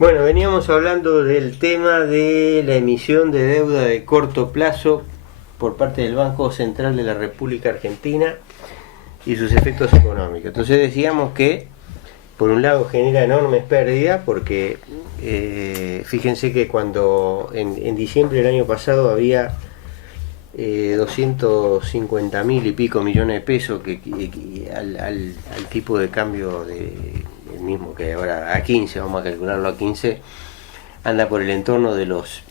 Bueno, veníamos hablando del tema de la emisión de deuda de corto plazo por parte del Banco Central de la República Argentina y sus efectos económicos. Entonces decíamos que, por un lado, genera enormes pérdidas porque fíjense que cuando en diciembre del año pasado había 250.000 y pico millones de pesos que al tipo de cambio el mismo que ahora a 15, vamos a calcularlo a 15, anda por el entorno de los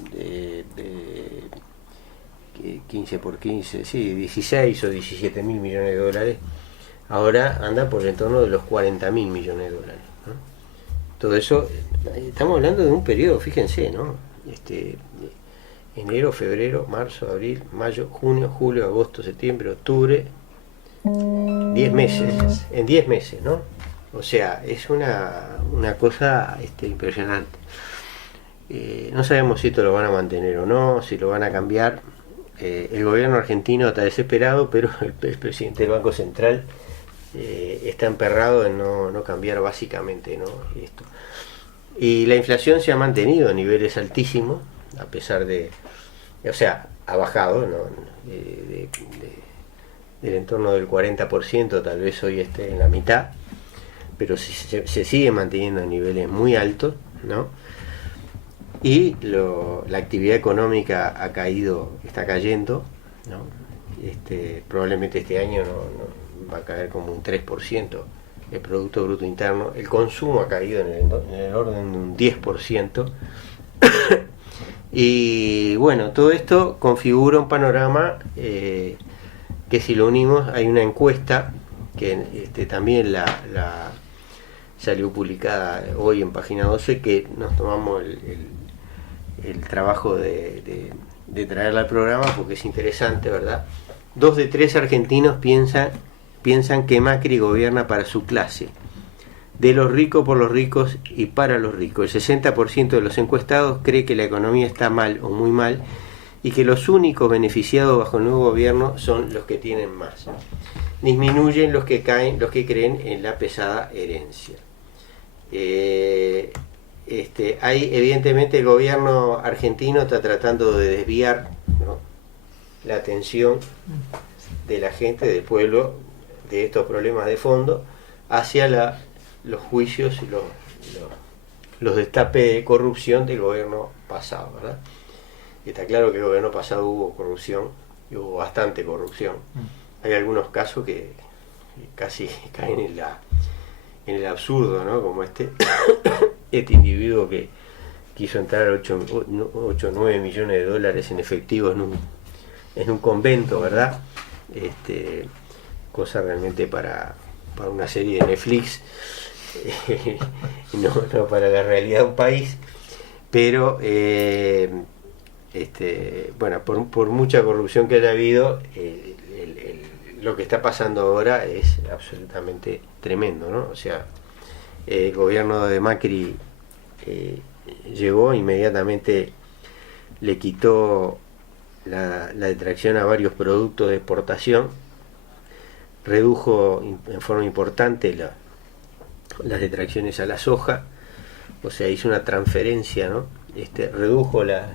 15 por 15, sí, 16 o 17 mil millones de dólares. Ahora anda por el entorno de los 40 mil millones de dólares, ¿no? Todo eso, estamos hablando de un periodo, fíjense, ¿no? Enero, febrero, marzo, abril, mayo, junio, julio, agosto, septiembre, octubre, 10 meses, en 10 meses, ¿no? O sea, es una cosa impresionante. No sabemos si esto lo van a mantener o no, si lo van a cambiar. El gobierno argentino está desesperado, pero el presidente del Banco Central está emperrado en no cambiar básicamente, ¿no? Esto. Y la inflación se ha mantenido a niveles altísimos, a pesar de, o sea, ha bajado, ¿no? Del entorno del 40%, tal vez hoy esté en la mitad, pero se sigue manteniendo a niveles muy altos, ¿no? Y la actividad económica ha caído, está cayendo, ¿no? Probablemente este año no va a caer como un 3% el Producto Bruto Interno. El consumo ha caído en el orden de un 10%. Y bueno, todo esto configura un panorama que, si lo unimos, hay una encuesta que también la salió publicada hoy en Página 12, que nos tomamos el trabajo de traerla al programa porque es interesante, ¿verdad? 2 de 3 argentinos piensan que Macri gobierna para su clase, de los ricos por los ricos y para los ricos. El 60% de los encuestados cree que la economía está mal o muy mal y que los únicos beneficiados bajo el nuevo gobierno son los que tienen más. Disminuyen los que creen en la pesada herencia. Evidentemente el gobierno argentino está tratando de desviar, ¿no?, la atención de la gente, del pueblo, de estos problemas de fondo hacia los juicios y los destapes de corrupción del gobierno pasado, ¿verdad? Está claro que el gobierno pasado hubo corrupción, y hubo bastante corrupción. Hay algunos casos que casi caen en el absurdo, ¿no? Como este individuo que quiso entrar 8 o 9 millones de dólares en efectivo en un convento, ¿verdad? Cosa realmente para una serie de Netflix, no para la realidad de un país, pero bueno, por mucha corrupción que haya habido, lo que está pasando ahora es absolutamente tremendo, ¿no? O sea, el gobierno de Macri llegó, inmediatamente le quitó la detracción a varios productos de exportación, redujo en forma importante las detracciones a la soja, o sea, hizo una transferencia, ¿no? Redujo las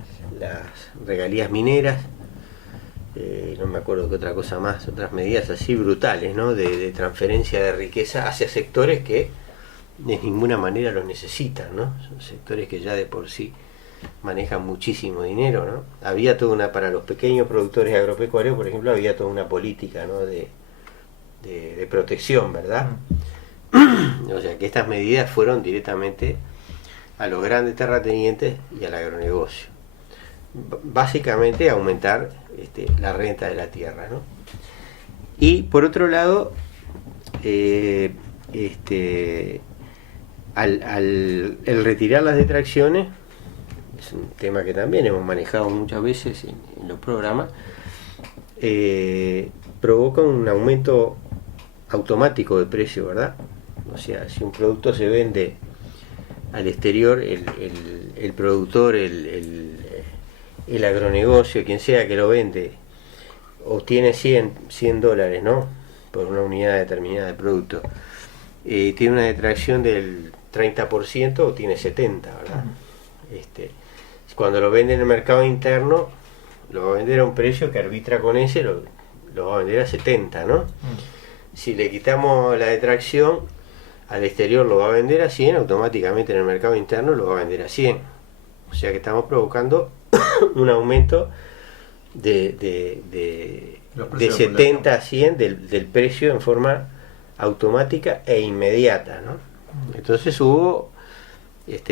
regalías mineras, no me acuerdo qué otra cosa más, otras medidas así brutales, ¿no? De transferencia de riqueza hacia sectores que de ninguna manera los necesitan, ¿no? Son sectores que ya de por sí manejan muchísimo dinero, ¿no? Había toda para los pequeños productores agropecuarios, por ejemplo, había toda una política, ¿no?, de protección, ¿verdad? O sea, que estas medidas fueron directamente a los grandes terratenientes y al agronegocio. Básicamente aumentar la renta de la tierra, ¿no? Y por otro lado, el retirar las detracciones, es un tema que también hemos manejado muchas veces en los programas, provoca un aumento automático de precio, ¿verdad? O sea, si un producto se vende al exterior, el productor, el agronegocio, quien sea que lo vende, obtiene 100 $100, ¿no?, por una unidad determinada de producto. Tiene una detracción del 30% o tiene 70%, ¿verdad? Cuando lo vende en el mercado interno, lo va a vender a un precio que arbitra con ese, lo va a vender a 70, ¿no? Si le quitamos la detracción, al exterior lo va a vender a 100, automáticamente en el mercado interno lo va a vender a 100. O sea que estamos provocando un aumento de 70 a 100 del precio en forma automática e inmediata, ¿no? Entonces hubo,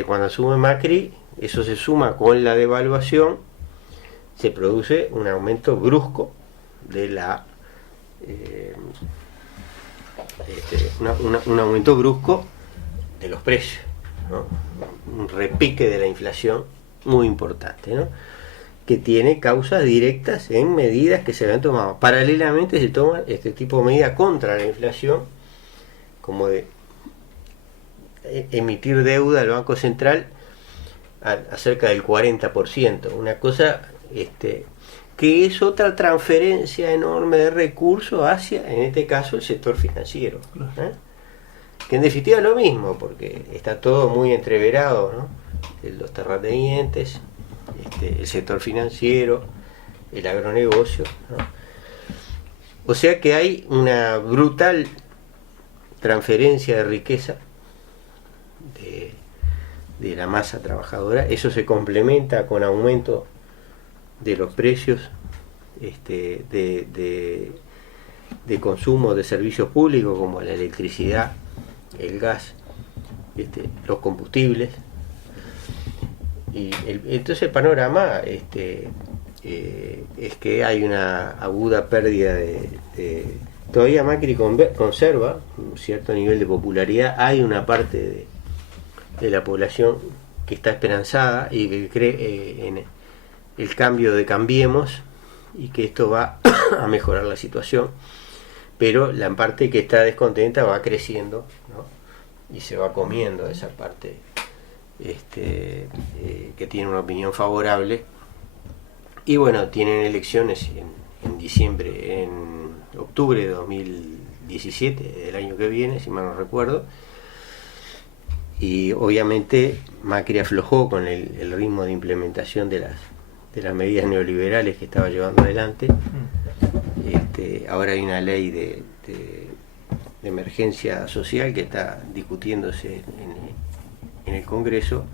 cuando asume Macri, eso se suma con la devaluación, se produce un aumento brusco de la un aumento brusco de los precios, ¿no? Un repique de la inflación muy importante, ¿no? Que tiene causas directas en medidas que se han tomado. Paralelamente se toman este tipo de medidas contra la inflación, como de emitir deuda al Banco Central a cerca del 40%, una cosa que es otra transferencia enorme de recursos hacia, en este caso, el sector financiero, ¿eh? Que en definitiva es lo mismo, porque está todo muy entreverado, ¿no? Los terratenientes, el sector financiero, el agronegocio, ¿no? O sea que hay una brutal transferencia de riqueza de la masa trabajadora. Eso se complementa con aumento de los precios de consumo de servicios públicos como la electricidad, el gas, los combustibles. Y entonces el panorama es que hay una aguda pérdida todavía Macri conserva un cierto nivel de popularidad. Hay una parte de la población que está esperanzada y que cree en el cambio de Cambiemos y que esto va a mejorar la situación, pero la parte que está descontenta va creciendo, ¿no? Y se va comiendo esa parte que tiene una opinión favorable. Y bueno, tienen elecciones en diciembre, en octubre de 2017, del año que viene, si mal no recuerdo. Y obviamente Macri aflojó con el ritmo de implementación de las medidas neoliberales que estaba llevando adelante. Ahora hay una ley de emergencia social que está discutiéndose en el Congreso.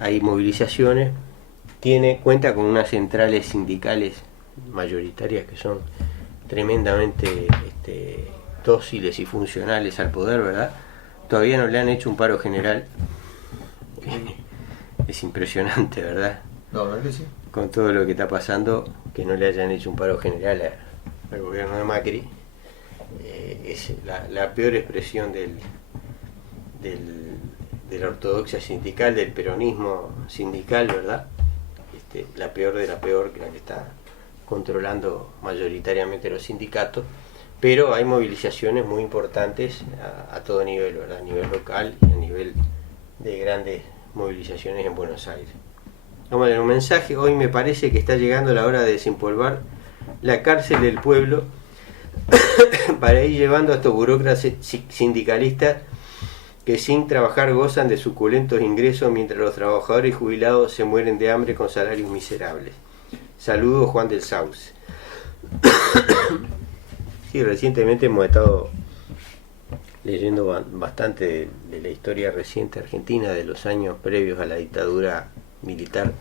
Hay movilizaciones, cuenta con unas centrales sindicales mayoritarias que son tremendamente dóciles y funcionales al poder, ¿verdad? Todavía no le han hecho un paro general. Es impresionante, ¿verdad? No, ¿verdad que sí? Con todo lo que está pasando, que no le hayan hecho un paro general al gobierno de Macri. Es la peor expresión de la ortodoxia sindical, del peronismo sindical, ¿verdad? La peor de la peor, la que está controlando mayoritariamente los sindicatos. Pero hay movilizaciones muy importantes a todo nivel, ¿verdad? A nivel local y a nivel de grandes movilizaciones en Buenos Aires. Vamos a leer un mensaje. Hoy me parece que está llegando la hora de desempolvar la cárcel del pueblo para ir llevando a estos burócratas sindicalistas que sin trabajar gozan de suculentos ingresos mientras los trabajadores jubilados se mueren de hambre con salarios miserables. Saludos, Juan del Sauce. Sí, recientemente hemos estado leyendo bastante de la historia reciente argentina, de los años previos a la dictadura militar,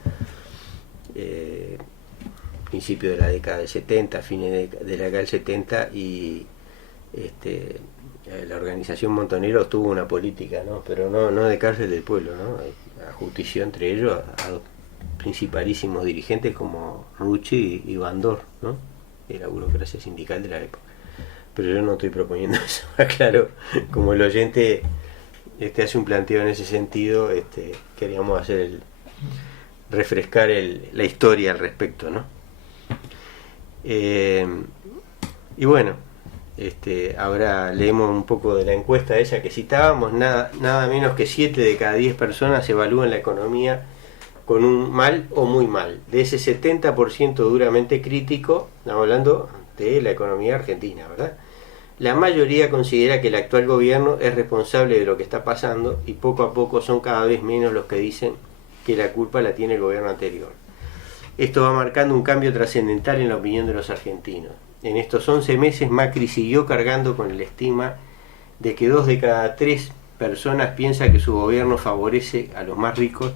principio de la década del 70, fines de la década del 70, y la organización Montonera tuvo una política, ¿no? Pero no de cárcel del pueblo, ¿no? Ajustició entre ellos a dos principalísimos dirigentes como Rucci y Bandor, ¿no? De la burocracia sindical de la época. Pero yo no estoy proponiendo eso, claro, como el oyente hace un planteo en ese sentido, queríamos refrescar la historia al respecto, ¿no? Y bueno, ahora leemos un poco de la encuesta esa que citábamos. Nada menos que 7 de cada 10 personas evalúan la economía con un mal o muy mal. De ese 70% duramente crítico, estamos hablando de la economía argentina, ¿verdad? la mayoría considera que el actual gobierno es responsable de lo que está pasando y poco a poco son cada vez menos los que dicen que la culpa la tiene el gobierno anterior. Esto va marcando un cambio trascendental en la opinión de los argentinos. En estos 11 meses Macri siguió cargando con el estigma de que 2 de cada 3 personas piensa que su gobierno favorece a los más ricos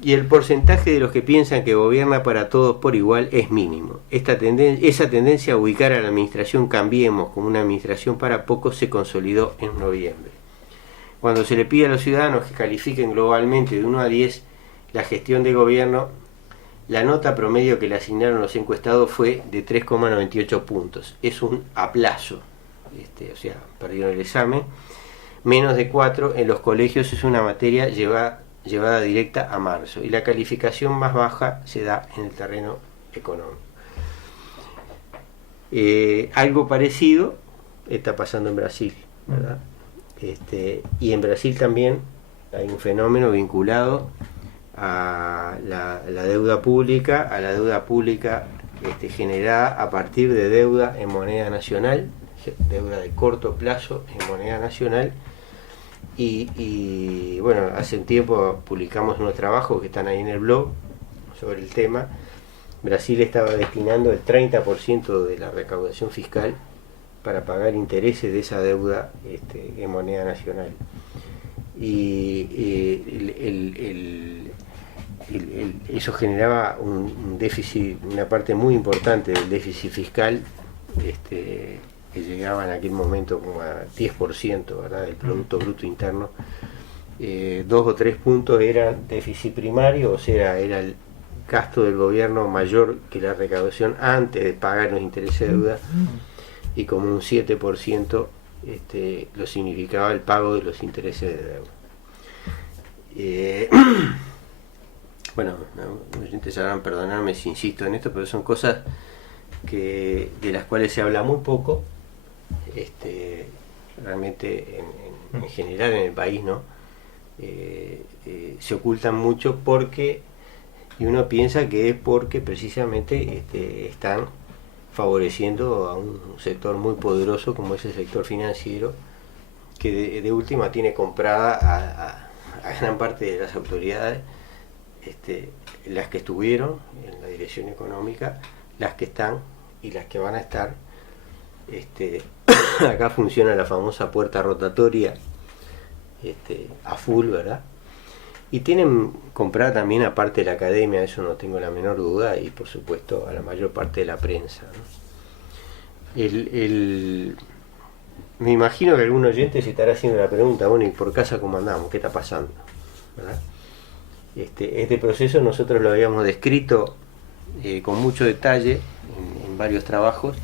y el porcentaje de los que piensan que gobierna para todos por igual es mínimo. Esa tendencia a ubicar a la administración Cambiemos como una administración para pocos se consolidó en noviembre. Cuando se le pide a los ciudadanos que califiquen globalmente de 1 a 10 la gestión de gobierno, la nota promedio que le asignaron los encuestados fue de 3,98 puntos. Es un aplazo, o sea, perdieron el examen. Menos de 4 en los colegios es una materia llevada directa a marzo y la calificación más baja se da en el terreno económico. Algo parecido está pasando en Brasil, ¿verdad? Y en Brasil también hay un fenómeno vinculado a la deuda pública, generada a partir de deuda en moneda nacional, deuda de corto plazo en moneda nacional. Y bueno, hace un tiempo publicamos unos trabajos que están ahí en el blog sobre el tema. Brasil estaba destinando el 30% de la recaudación fiscal para pagar intereses de esa deuda en moneda nacional. Eso generaba un déficit, una parte muy importante del déficit fiscal, que llegaba en aquel momento como a 10%, ¿verdad?, del Producto Bruto Interno. 2 o 3 puntos eran déficit primario, o sea, era el gasto del gobierno mayor que la recaudación antes de pagar los intereses de deuda, y como un 7% lo significaba el pago de los intereses de deuda. Bueno, los oyentes sabrán perdonarme si insisto en esto, pero son cosas de las cuales se habla muy poco, realmente en general en el país, ¿no? Se ocultan mucho y uno piensa que es porque precisamente están favoreciendo a un sector muy poderoso como es el sector financiero, que de última tiene comprada a gran parte de las autoridades, las que estuvieron en la dirección económica, las que están y las que van a estar. Acá funciona la famosa puerta rotatoria a full, ¿verdad? Y tienen comprada también, aparte de la academia, eso no tengo la menor duda, y por supuesto a la mayor parte de la prensa, ¿no? Me imagino que algún oyente se estará haciendo la pregunta, bueno, ¿y por casa cómo andamos? ¿Qué está pasando? ¿Verdad? Este proceso nosotros lo habíamos descrito con mucho detalle en varios trabajos,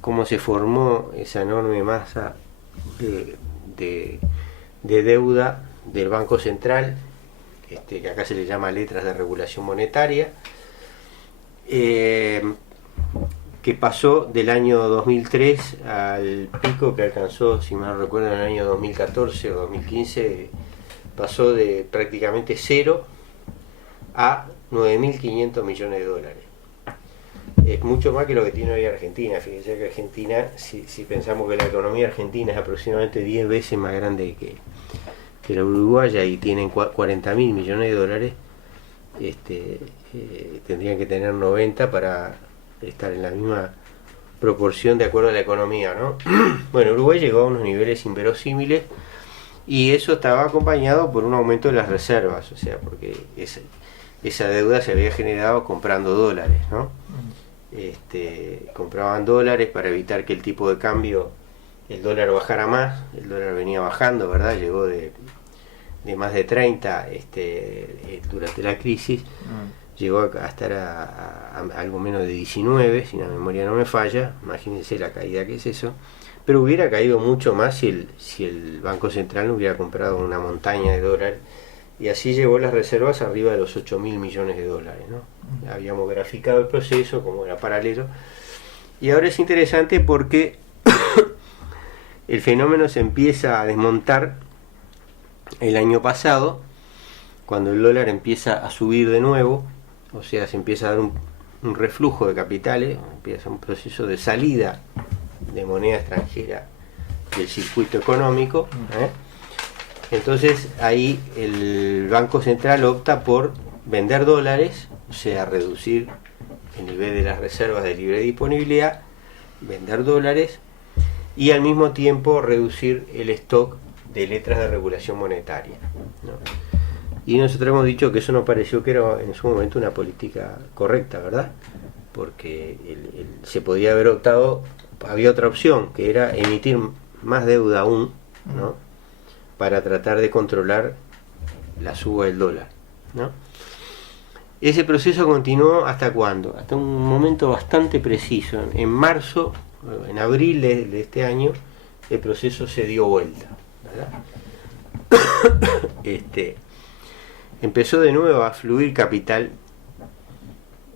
cómo se formó esa enorme masa de deuda del Banco Central, que acá se le llama letras de regulación monetaria, que pasó del año 2003 al pico que alcanzó, si mal recuerdo, en el año 2014 o 2015, pasó de prácticamente 0 a 9.500 millones de dólares. Es mucho más que lo que tiene hoy Argentina. Fíjense que Argentina, si pensamos que la economía argentina es aproximadamente 10 veces más grande que la uruguaya y tienen 40.000 millones de dólares, tendrían que tener 90 para estar en la misma proporción de acuerdo a la economía, ¿no? Bueno, Uruguay llegó a unos niveles inverosímiles y eso estaba acompañado por un aumento de las reservas, o sea, porque esa deuda se había generado comprando dólares, ¿no? Compraban dólares para evitar que el tipo de cambio, el dólar bajara más. El dólar venía bajando, ¿verdad? Llegó de más de 30 durante la crisis, llegó a estar a algo menos de 19, si la memoria no me falla. Imagínense la caída que es eso. Pero hubiera caído mucho más si el Banco Central no hubiera comprado una montaña de dólares, y así llevó las reservas arriba de los 8.000 millones de dólares, ¿no? Habíamos graficado el proceso como era paralelo, y ahora es interesante porque el fenómeno se empieza a desmontar el año pasado, cuando el dólar empieza a subir de nuevo, o sea, se empieza a dar un reflujo de capitales, empieza un proceso de salida de moneda extranjera del circuito económico. Entonces ahí el Banco Central opta por vender dólares, o sea, reducir el nivel de las reservas de libre disponibilidad, vender dólares y al mismo tiempo reducir el stock de letras de regulación monetaria, ¿no? Y nosotros hemos dicho que eso nos pareció que era en su momento una política correcta, ¿verdad? Porque se podía haber optado, había otra opción, que era emitir más deuda aún, ¿no? Para tratar de controlar la suba del dólar, ¿no? Ese proceso continuó ¿hasta cuándo? Hasta un momento bastante preciso. En marzo, en abril de este año, el proceso se dio vuelta, ¿verdad? Empezó de nuevo a fluir capital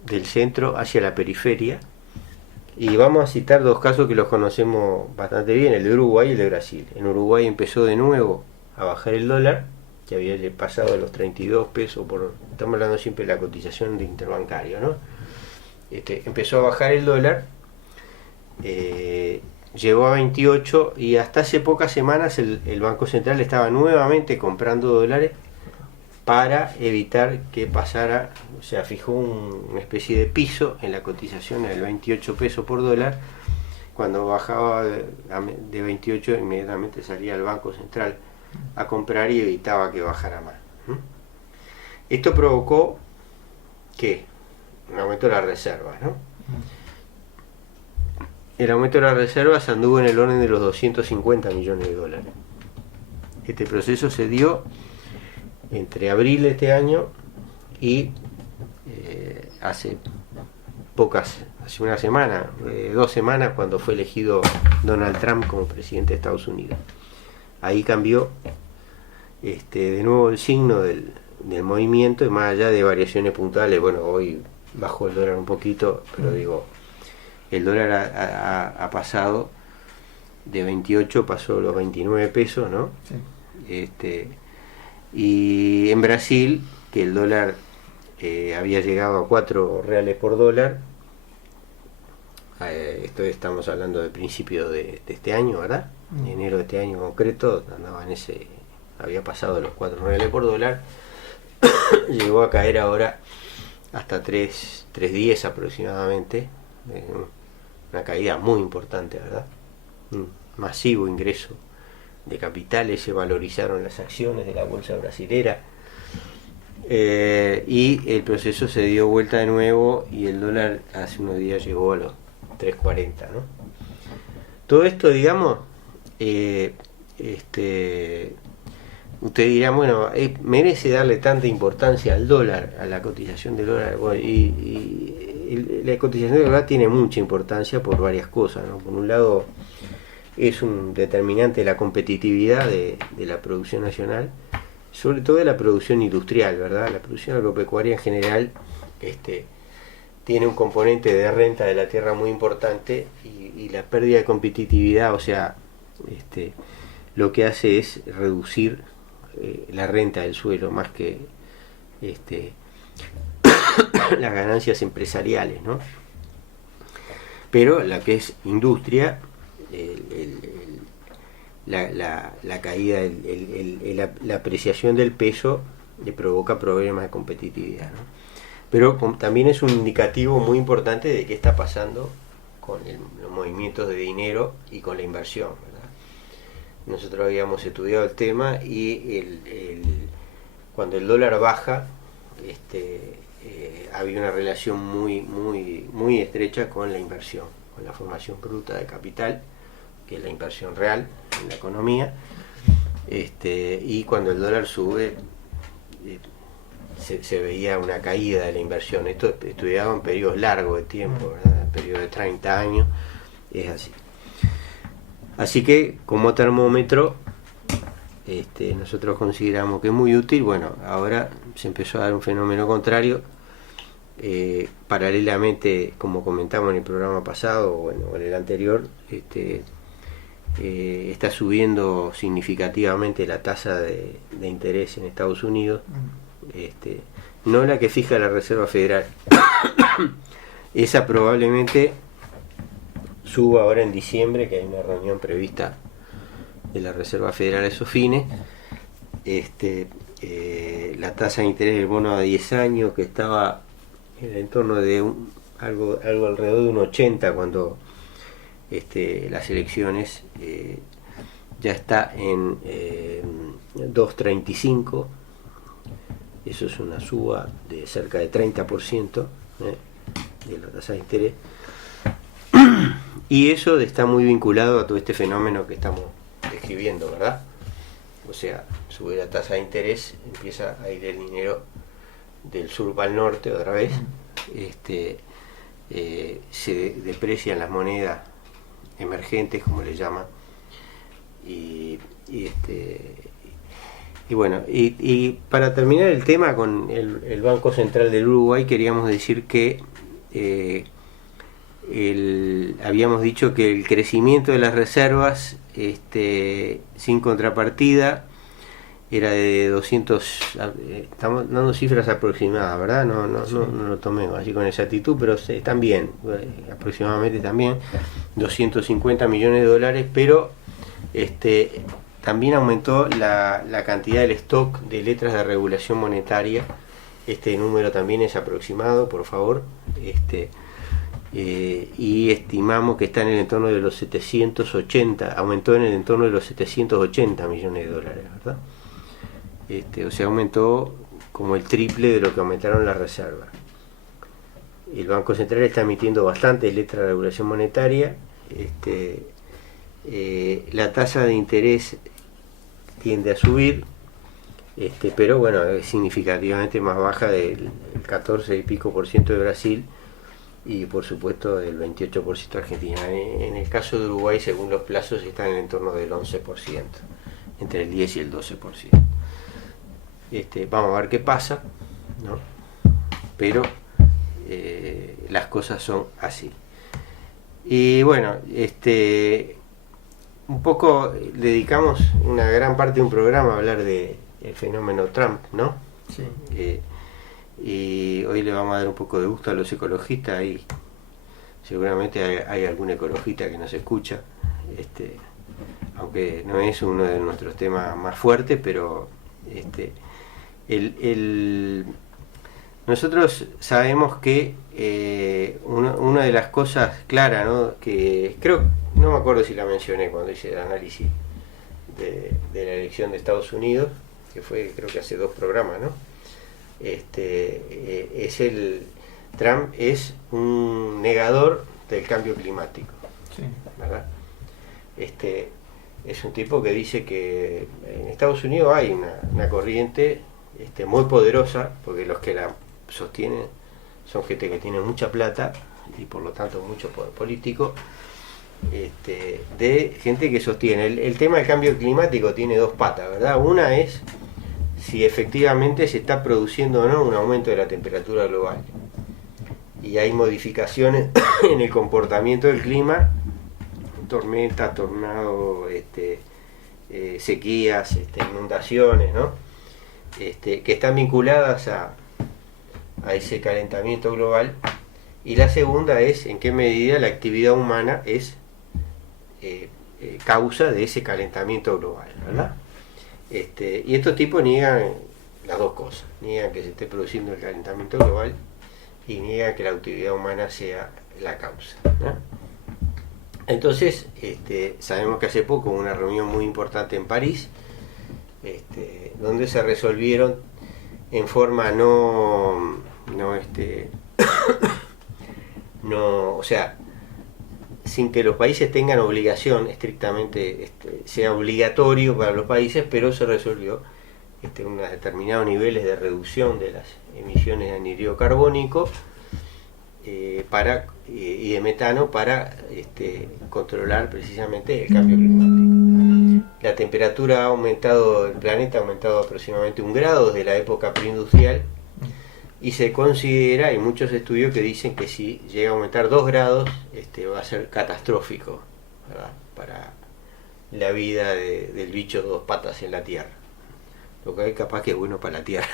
del centro hacia la periferia, y vamos a citar dos casos que los conocemos bastante bien, el de Uruguay y el de Brasil. En Uruguay empezó de nuevo a bajar el dólar, que había pasado de los 32 pesos estamos hablando siempre de la cotización de interbancario, ¿no? Empezó a bajar el dólar, llegó a 28, y hasta hace pocas semanas el Banco Central estaba nuevamente comprando dólares para evitar que pasara, o sea, fijó una especie de piso en la cotización del 28 pesos por dólar. Cuando bajaba de 28, inmediatamente salía el Banco Central a comprar y evitaba que bajara más. Esto provocó ¿qué? Un aumento de las reservas, ¿no? El aumento de las reservas anduvo en el orden de los 250 millones de dólares. Este proceso se dio entre abril de este año y hace una semana, 2 semanas, cuando fue elegido Donald Trump como presidente de Estados Unidos. Ahí cambió de nuevo el signo del movimiento, y más allá de variaciones puntuales. Bueno, hoy bajó el dólar un poquito, pero digo, el dólar ha pasado de 28, pasó los 29 pesos, ¿no? Sí. Y en Brasil, que el dólar había llegado a 4 reales por dólar, esto estamos hablando de principio de este año, ¿verdad? Enero de este año concreto, andaba había pasado los 4 reales por dólar, llegó a caer ahora hasta 3.10 aproximadamente, una caída muy importante, ¿verdad? Un masivo ingreso de capitales, se valorizaron las acciones de la bolsa brasilera, y el proceso se dio vuelta de nuevo, y el dólar hace unos días llegó a los 3.40, ¿no? Todo esto, digamos, usted dirá, bueno, merece darle tanta importancia al dólar, a la cotización del dólar. Bueno, y la cotización del dólar tiene mucha importancia por varias cosas, ¿no? Por un lado, es un determinante de la competitividad de la producción nacional, sobre todo de la producción industrial, ¿verdad? La producción agropecuaria en general tiene un componente de renta de la tierra muy importante, y la pérdida de competitividad, o sea, lo que hace es reducir la renta del suelo más que las ganancias empresariales, ¿no? Pero la que es industria, la caída, la apreciación del peso le provoca problemas de competitividad, ¿no? Pero también es un indicativo muy importante de qué está pasando con los movimientos de dinero y con la inversión, ¿verdad? Nosotros habíamos estudiado el tema, y cuando el dólar baja, había una relación muy estrecha con la inversión, con la formación bruta de capital, que es la inversión real en la economía, y cuando el dólar sube, se veía una caída de la inversión. Esto estudiado en periodos largos de tiempo, ¿verdad? En periodos de 30 años, es así. Así que, como termómetro, nosotros consideramos que es muy útil. Bueno, ahora se empezó a dar un fenómeno contrario. Paralelamente, como comentamos en el programa pasado, o en el anterior, está subiendo significativamente la tasa de interés en Estados Unidos, no la que fija la Reserva Federal. Esa probablemente suba ahora en diciembre, que hay una reunión prevista de la Reserva Federal a esos fines. La tasa de interés del bono a 10 años, que estaba en el entorno de algo alrededor de un 80 cuando las elecciones, ya está en 2,35. Eso es una suba de cerca de 30% de la tasa de interés. Y eso está muy vinculado a todo este fenómeno que estamos describiendo, ¿verdad? O sea, sube la tasa de interés, empieza a ir el dinero del sur para el norte otra vez, se deprecian las monedas emergentes, como le llaman, y bueno, y para terminar el tema con el Banco Central del Uruguay, queríamos decir que habíamos dicho que el crecimiento de las reservas sin contrapartida era de 200, estamos dando cifras aproximadas, ¿verdad? No lo tomé así con exactitud, pero están bien, aproximadamente también 250 millones de dólares, pero también aumentó la cantidad del stock de letras de regulación monetaria. Este número también es aproximado, por favor, y estimamos que está en el entorno de los 780, aumentó en el entorno de los 780 millones de dólares, ¿verdad? O sea, aumentó como el triple de lo que aumentaron las reservas. El Banco Central está emitiendo bastantes letras de regulación monetaria. La tasa de interés tiende a subir, pero bueno, es significativamente más baja del 14 y pico por ciento de Brasil y por supuesto del 28% de Argentina. En el caso de Uruguay, según los plazos, está en el entorno del 11%, entre el 10 y el 12%. Vamos a ver qué pasa, ¿no? Pero las cosas son así. Y bueno, un poco dedicamos una gran parte de un programa a hablar del fenómeno Trump, ¿no? Sí. Y hoy le vamos a dar un poco de gusto a los ecologistas, y seguramente hay algún ecologista que nos escucha, aunque no es uno de nuestros temas más fuertes, pero nosotros sabemos que una de las cosas claras, ¿no? Que creo, no me acuerdo si la mencioné cuando hice el análisis de la elección de Estados Unidos, que fue creo que hace 2 programas, ¿no? Trump es un negador del cambio climático, Sí. ¿verdad? Es un tipo que dice que en Estados Unidos hay una corriente muy poderosa, porque los que la sostienen son gente que tiene mucha plata y por lo tanto mucho poder político, de gente que sostiene el tema del cambio climático. Tiene 2 patas, ¿verdad? Una es si efectivamente se está produciendo o no un aumento de la temperatura global, y hay modificaciones en el comportamiento del clima, tormentas, tornados, sequías, inundaciones, ¿no? Que están vinculadas a ese calentamiento global. Y la segunda es en qué medida la actividad humana es causa de ese calentamiento global, ¿verdad? Y estos tipos niegan las 2 cosas, niegan que se esté produciendo el calentamiento global y niegan que la actividad humana sea la causa, ¿no? Entonces, sabemos que hace poco hubo una reunión muy importante en París, donde se resolvieron en forma o sea, sin que los países tengan obligación estrictamente, sea obligatorio para los países, pero se resolvió unos determinados niveles de reducción de las emisiones de anhídrido carbónico y de metano para controlar precisamente el cambio climático. La temperatura ha aumentado, el planeta ha aumentado aproximadamente 1 grado desde la época preindustrial, y se considera, hay muchos estudios que dicen que si llega a aumentar 2 grados va a ser catastrófico, ¿verdad?, para la vida del bicho 2 patas en la Tierra, lo que es capaz que es bueno para la Tierra.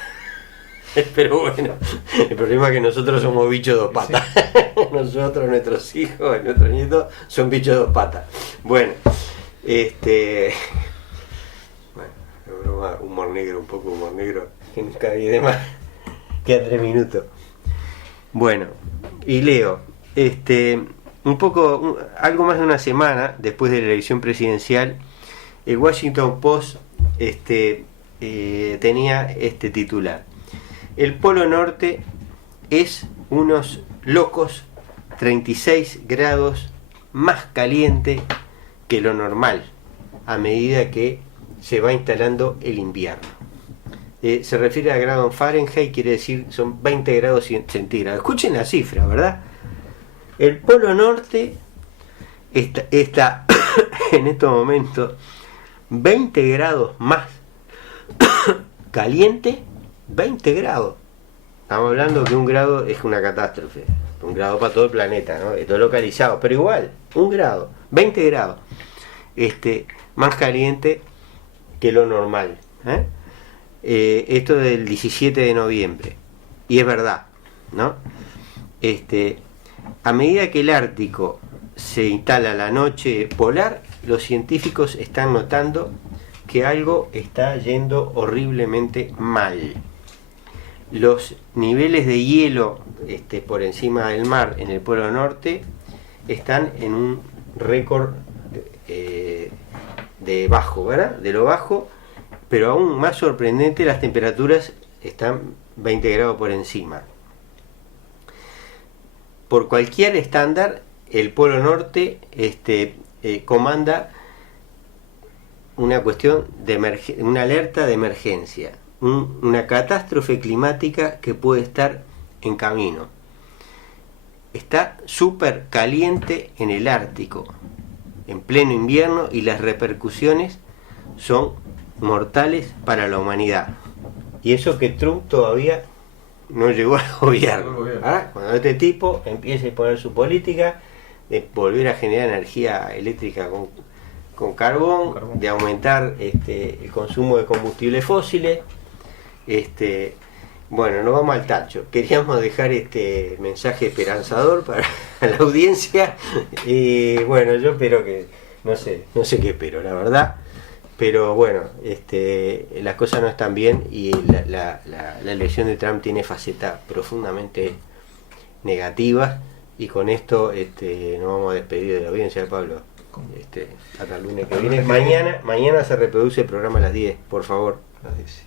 Pero bueno, el problema es que nosotros somos bichos dos patas. Sí. Nosotros, nuestros hijos, nuestros nietos son bichos dos patas. Bueno, bueno, humor negro, un poco humor negro, que no cabe de más. Queda 3 minutos. Bueno, y leo, un poco, algo más de una semana después de la elección presidencial, el Washington Post tenía este titular: el Polo Norte es unos locos 36 grados más caliente que lo normal a medida que se va instalando el invierno. Se refiere a grado en Fahrenheit, quiere decir son 20 grados centígrados. Escuchen la cifra, ¿verdad? El Polo Norte está en estos momentos 20 grados más caliente. 20 grados. Estamos hablando que 1 grado es una catástrofe. 1 grado para todo el planeta, ¿no? Esto es localizado, pero igual, 1 grado, 20 grados. Más caliente que lo normal. Esto del 17 de noviembre. Y es verdad, ¿no? A medida que el Ártico se instala la noche polar, los científicos están notando que algo está yendo horriblemente mal. Los niveles de hielo por encima del mar en el Polo Norte están en un récord de bajo, ¿verdad? De lo bajo, pero aún más sorprendente, las temperaturas están 20 grados por encima. Por cualquier estándar, el Polo Norte comanda una cuestión de una alerta de emergencia, una catástrofe climática que puede estar en camino. Está súper caliente en el Ártico, en pleno invierno, y las repercusiones son mortales para la humanidad. Y eso que Trump todavía no llegó al gobierno. Cuando este tipo empiece a poner su política de volver a generar energía eléctrica con carbón, de aumentar el consumo de combustibles fósiles, bueno, nos vamos al tacho. Queríamos dejar este mensaje esperanzador para la audiencia, y bueno, yo espero que, no sé qué espero, la verdad, pero bueno, las cosas no están bien, y la elección de Trump tiene facetas profundamente negativas, y con esto nos vamos a despedir de la audiencia, Pablo. Hasta el lunes que viene. Mañana se reproduce el programa a las 10, por favor. A las 10.